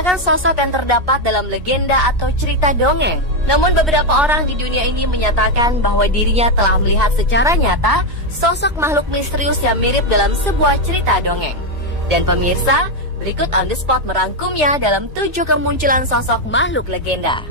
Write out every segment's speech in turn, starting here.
merupakan sosok yang terdapat dalam legenda atau cerita dongeng. Namun beberapa orang di dunia ini menyatakan bahwa dirinya telah melihat secara nyata sosok makhluk misterius yang mirip dalam sebuah cerita dongeng. Dan pemirsa, berikut On The Spot merangkumnya dalam 7 kemunculan sosok makhluk legenda.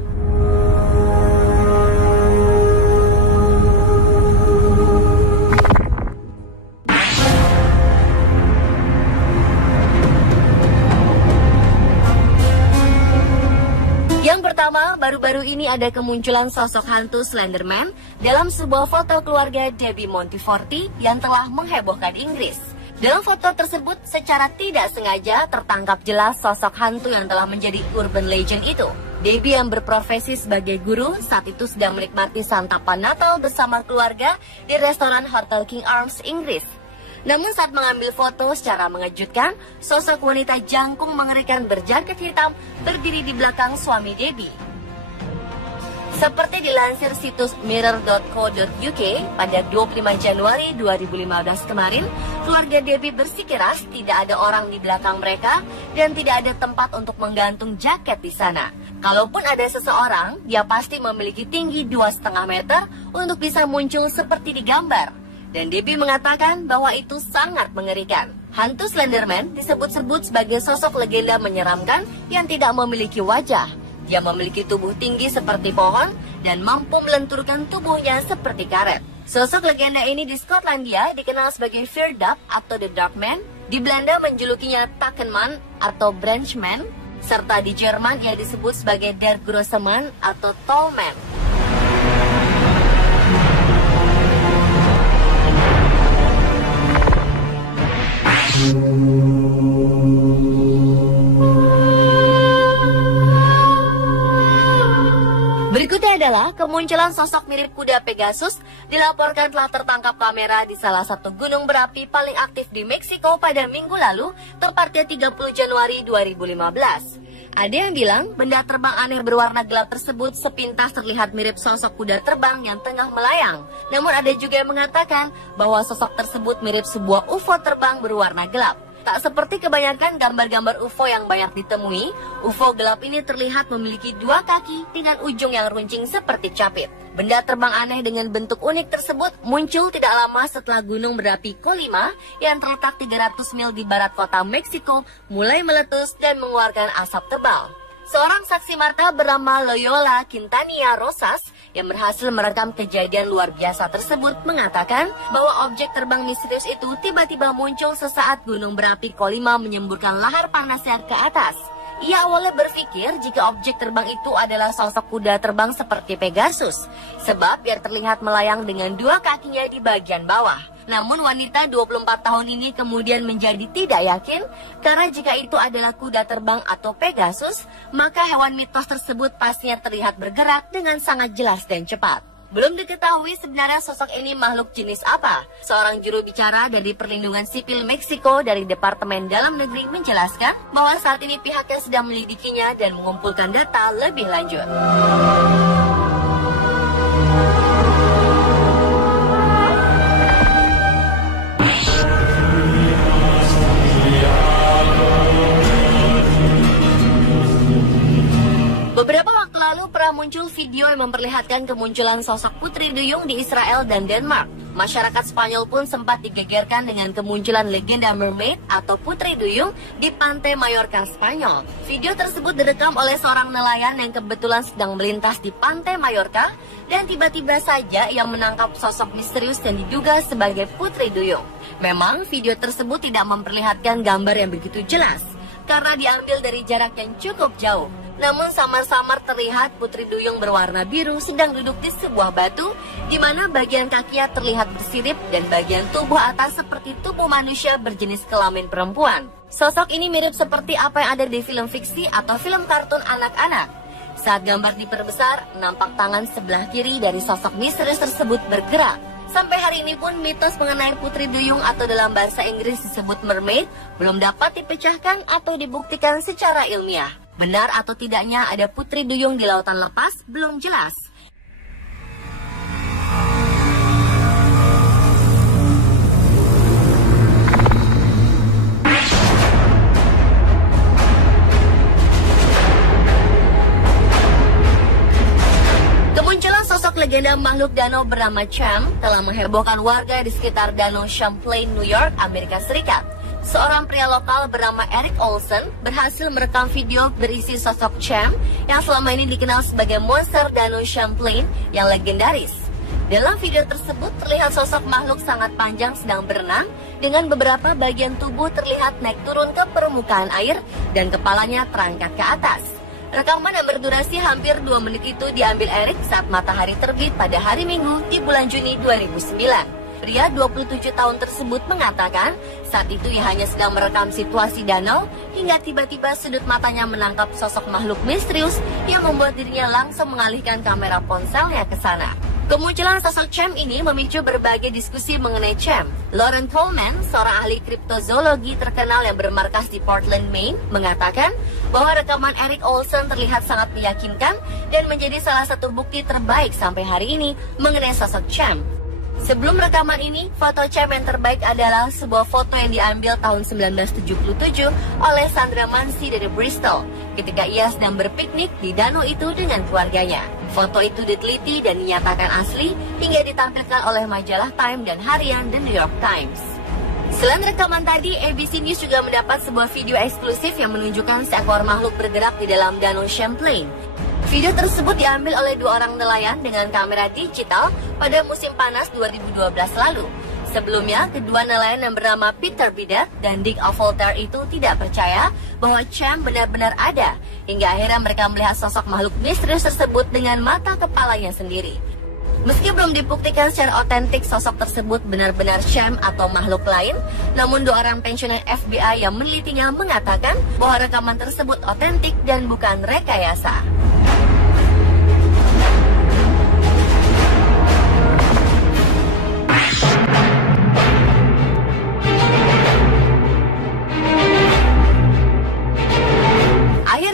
Yang pertama, baru-baru ini ada kemunculan sosok hantu Slenderman dalam sebuah foto keluarga Debbie Monteforti yang telah menghebohkan Inggris. Dalam foto tersebut, secara tidak sengaja tertangkap jelas sosok hantu yang telah menjadi urban legend itu. Debbie yang berprofesi sebagai guru saat itu sedang menikmati santapan Natal bersama keluarga di restoran Hotel King Arms, Inggris. Namun saat mengambil foto secara mengejutkan, sosok wanita jangkung mengerikan berjaket hitam berdiri di belakang suami Debbie. Seperti dilansir situs mirror.co.uk, pada 25 Januari 2015 kemarin, keluarga Debbie bersikeras tidak ada orang di belakang mereka dan tidak ada tempat untuk menggantung jaket di sana. Kalaupun ada seseorang, dia pasti memiliki tinggi 2,5 meter untuk bisa muncul seperti di gambar. Dan Debbie mengatakan bahwa itu sangat mengerikan. Hantu Slenderman disebut-sebut sebagai sosok legenda menyeramkan yang tidak memiliki wajah. Dia memiliki tubuh tinggi seperti pohon dan mampu melenturkan tubuhnya seperti karet. Sosok legenda ini di Skotlandia dikenal sebagai Feardap atau The Dark Man. Di Belanda menjulukinya Takenman atau Branchman. Serta di Jerman ia disebut sebagai Der Grosse Man atau Tall Man. Berikutnya adalah kemunculan sosok mirip kuda Pegasus dilaporkan telah tertangkap kamera di salah satu gunung berapi paling aktif di Meksiko pada minggu lalu, tepatnya 30 Januari 2015. Ada yang bilang benda terbang aneh berwarna gelap tersebut sepintas terlihat mirip sosok kuda terbang yang tengah melayang. Namun ada juga yang mengatakan bahwa sosok tersebut mirip sebuah UFO terbang berwarna gelap. Tak seperti kebanyakan gambar-gambar UFO yang banyak ditemui, UFO gelap ini terlihat memiliki 2 kaki dengan ujung yang runcing seperti capit. Benda terbang aneh dengan bentuk unik tersebut muncul tidak lama setelah gunung berapi Colima yang terletak 300 mil di barat kota Meksiko mulai meletus dan mengeluarkan asap tebal. Seorang saksi mata bernama Loyola Quintanilla Rosas yang berhasil merekam kejadian luar biasa tersebut mengatakan bahwa objek terbang misterius itu tiba-tiba muncul sesaat gunung berapi Colima menyemburkan lahar panasnya ke atas. Ia awalnya berpikir jika objek terbang itu adalah sosok kuda terbang seperti Pegasus, sebab ia terlihat melayang dengan 2 kakinya di bagian bawah. Namun wanita 24 tahun ini kemudian menjadi tidak yakin, karena jika itu adalah kuda terbang atau Pegasus, maka hewan mitos tersebut pastinya terlihat bergerak dengan sangat jelas dan cepat. Belum diketahui sebenarnya sosok ini makhluk jenis apa. Seorang juru bicara dari Perlindungan Sipil Meksiko dari Departemen Dalam Negeri menjelaskan bahwa saat ini pihaknya sedang menyelidikinya dan mengumpulkan data lebih lanjut. Beberapa waktu lalu pernah muncul video yang memperlihatkan kemunculan sosok putri duyung di Israel dan Denmark. Masyarakat Spanyol pun sempat digegerkan dengan kemunculan legenda mermaid atau putri duyung di pantai Mallorca, Spanyol. Video tersebut direkam oleh seorang nelayan yang kebetulan sedang melintas di pantai Mallorca dan tiba-tiba saja ia menangkap sosok misterius yang diduga sebagai putri duyung. Memang video tersebut tidak memperlihatkan gambar yang begitu jelas karena diambil dari jarak yang cukup jauh. Namun samar-samar terlihat putri duyung berwarna biru sedang duduk di sebuah batu, di mana bagian kakinya terlihat bersirip dan bagian tubuh atas seperti tubuh manusia berjenis kelamin perempuan. Sosok ini mirip seperti apa yang ada di film fiksi atau film kartun anak-anak. Saat gambar diperbesar, nampak tangan sebelah kiri dari sosok misterius tersebut bergerak. Sampai hari ini pun mitos mengenai putri duyung atau dalam bahasa Inggris disebut mermaid belum dapat dipecahkan atau dibuktikan secara ilmiah. Benar atau tidaknya ada putri duyung di lautan lepas belum jelas. Ada makhluk danau bernama Cham telah menghebohkan warga di sekitar Danau Champlain, New York, Amerika Serikat. Seorang pria lokal bernama Eric Olson berhasil merekam video berisi sosok Cham yang selama ini dikenal sebagai monster Danau Champlain yang legendaris. Dalam video tersebut terlihat sosok makhluk sangat panjang sedang berenang dengan beberapa bagian tubuh terlihat naik turun ke permukaan air dan kepalanya terangkat ke atas. Rekaman yang berdurasi hampir 2 menit itu diambil Eric saat matahari terbit pada hari Minggu di bulan Juni 2009. Pria 27 tahun tersebut mengatakan saat itu ia hanya sedang merekam situasi danau hingga tiba-tiba sudut matanya menangkap sosok makhluk misterius yang membuat dirinya langsung mengalihkan kamera ponselnya ke sana. Kemunculan sosok Cham ini memicu berbagai diskusi mengenai Cham. Lauren Coleman, seorang ahli kriptozoologi terkenal yang bermarkas di Portland, Maine, mengatakan bahwa rekaman Eric Olson terlihat sangat meyakinkan dan menjadi salah satu bukti terbaik sampai hari ini mengenai sosok Cham. Sebelum rekaman ini, foto Cham yang terbaik adalah sebuah foto yang diambil tahun 1977 oleh Sandra Mansi dari Bristol ketika ia sedang berpiknik di danau itu dengan keluarganya. Foto itu diteliti dan dinyatakan asli hingga ditampilkan oleh majalah Time dan harian The New York Times. Selain rekaman tadi, ABC News juga mendapat sebuah video eksklusif yang menunjukkan seekor makhluk bergerak di dalam Danau Champlain. Video tersebut diambil oleh 2 orang nelayan dengan kamera digital pada musim panas 2012 lalu. Sebelumnya, kedua nelayan yang bernama Peter Bidet dan Dick Avoltaire itu tidak percaya bahwa Cham benar-benar ada, hingga akhirnya mereka melihat sosok makhluk misterius tersebut dengan mata kepalanya sendiri. Meski belum dibuktikan secara otentik sosok tersebut benar-benar Cham atau makhluk lain, namun 2 orang pensiunan FBI yang menelitinya mengatakan bahwa rekaman tersebut otentik dan bukan rekayasa.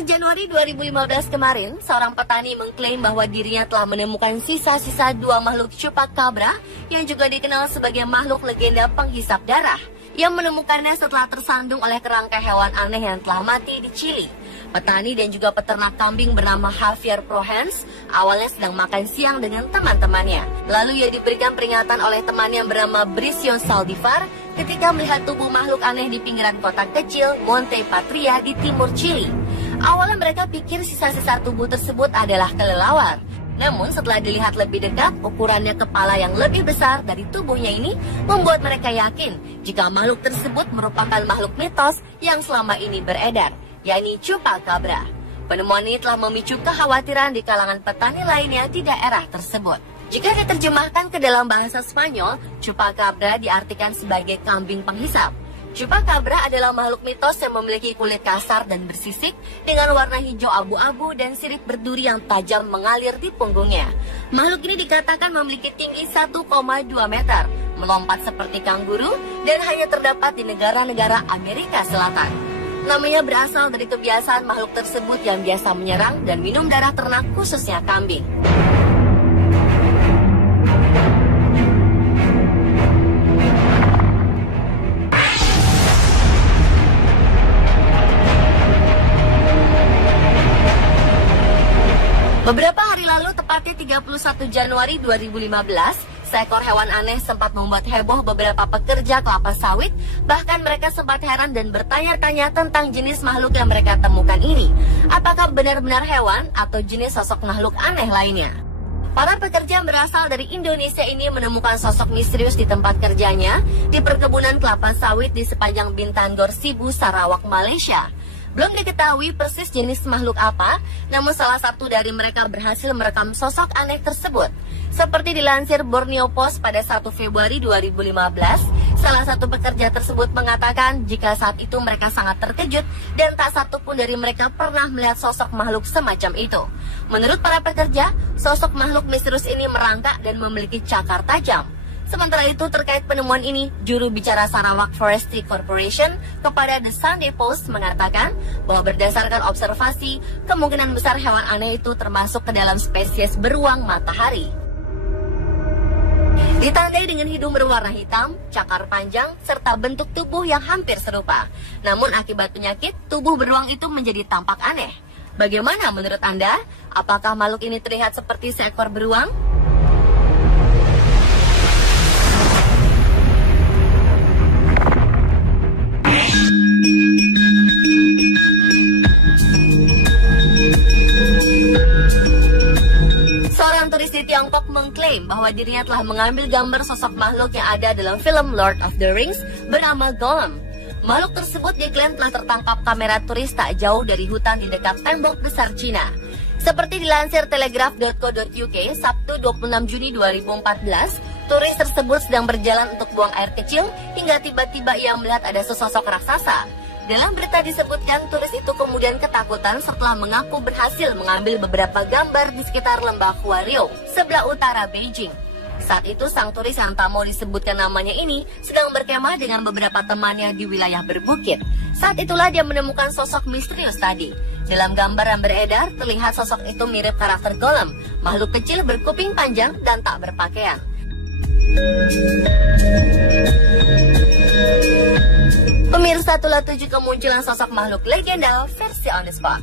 Januari 2015 kemarin, seorang petani mengklaim bahwa dirinya telah menemukan sisa-sisa 2 makhluk chupacabra yang juga dikenal sebagai makhluk legenda penghisap darah yang menemukannya setelah tersandung oleh kerangka hewan aneh yang telah mati di Chili. Petani dan juga peternak kambing bernama Javier Prohens awalnya sedang makan siang dengan teman-temannya. Lalu ia diberikan peringatan oleh temannya yang bernama Bricio Saldivar ketika melihat tubuh makhluk aneh di pinggiran kota kecil Monte Patria di timur Chili. Awalnya mereka pikir sisa-sisa tubuh tersebut adalah kelelawar. Namun setelah dilihat lebih dekat, ukurannya kepala yang lebih besar dari tubuhnya ini membuat mereka yakin jika makhluk tersebut merupakan makhluk mitos yang selama ini beredar, yakni chupacabra. Penemuan ini telah memicu kekhawatiran di kalangan petani lainnya di daerah tersebut. Jika diterjemahkan ke dalam bahasa Spanyol, chupacabra diartikan sebagai kambing penghisap. Chupacabra adalah makhluk mitos yang memiliki kulit kasar dan bersisik dengan warna hijau abu-abu dan sirip berduri yang tajam mengalir di punggungnya. Makhluk ini dikatakan memiliki tinggi 1,2 meter, melompat seperti kanguru, dan hanya terdapat di negara-negara Amerika Selatan. Namanya berasal dari kebiasaan makhluk tersebut yang biasa menyerang dan minum darah ternak khususnya kambing. Beberapa hari lalu, tepatnya 31 Januari 2015, seekor hewan aneh sempat membuat heboh beberapa pekerja kelapa sawit. Bahkan mereka sempat heran dan bertanya-tanya tentang jenis makhluk yang mereka temukan ini. Apakah benar-benar hewan atau jenis sosok makhluk aneh lainnya? Para pekerja yang berasal dari Indonesia ini menemukan sosok misterius di tempat kerjanya di perkebunan kelapa sawit di sepanjang Bintangor Sibu, Sarawak, Malaysia. Belum diketahui persis jenis makhluk apa, namun salah satu dari mereka berhasil merekam sosok aneh tersebut. Seperti dilansir Borneo Post pada 1 Februari 2015, salah satu pekerja tersebut mengatakan jika saat itu mereka sangat terkejut dan tak satu pun dari mereka pernah melihat sosok makhluk semacam itu. Menurut para pekerja, sosok makhluk misterius ini merangkak dan memiliki cakar tajam. Sementara itu, terkait penemuan ini, juru bicara Sarawak Forestry Corporation kepada The Sunday Post mengatakan bahwa berdasarkan observasi, kemungkinan besar hewan aneh itu termasuk ke dalam spesies beruang matahari. Ditandai dengan hidung berwarna hitam, cakar panjang, serta bentuk tubuh yang hampir serupa. Namun akibat penyakit, tubuh beruang itu menjadi tampak aneh. Bagaimana menurut Anda? Apakah makhluk ini terlihat seperti seekor beruang? bahwa dirinya telah mengambil gambar sosok makhluk yang ada dalam film Lord of the Rings bernama Gollum. Makhluk tersebut diklaim telah tertangkap kamera turis tak jauh dari hutan di dekat tembok besar Cina. Seperti dilansir telegraph.co.uk, Sabtu 26 Juni 2014, turis tersebut sedang berjalan untuk buang air kecil hingga tiba-tiba ia melihat ada sesosok raksasa. Dalam berita disebutkan, turis itu kemudian ketakutan setelah mengaku berhasil mengambil beberapa gambar di sekitar lembah Huario, sebelah utara Beijing. Saat itu sang turis yang tak mau disebutkan namanya ini sedang berkemah dengan beberapa temannya di wilayah berbukit. Saat itulah dia menemukan sosok misterius tadi. Dalam gambar yang beredar, terlihat sosok itu mirip karakter Gollum, makhluk kecil berkuping panjang dan tak berpakaian. Pemirsa, itulah 7 kemunculan sosok makhluk legenda versi on the spot.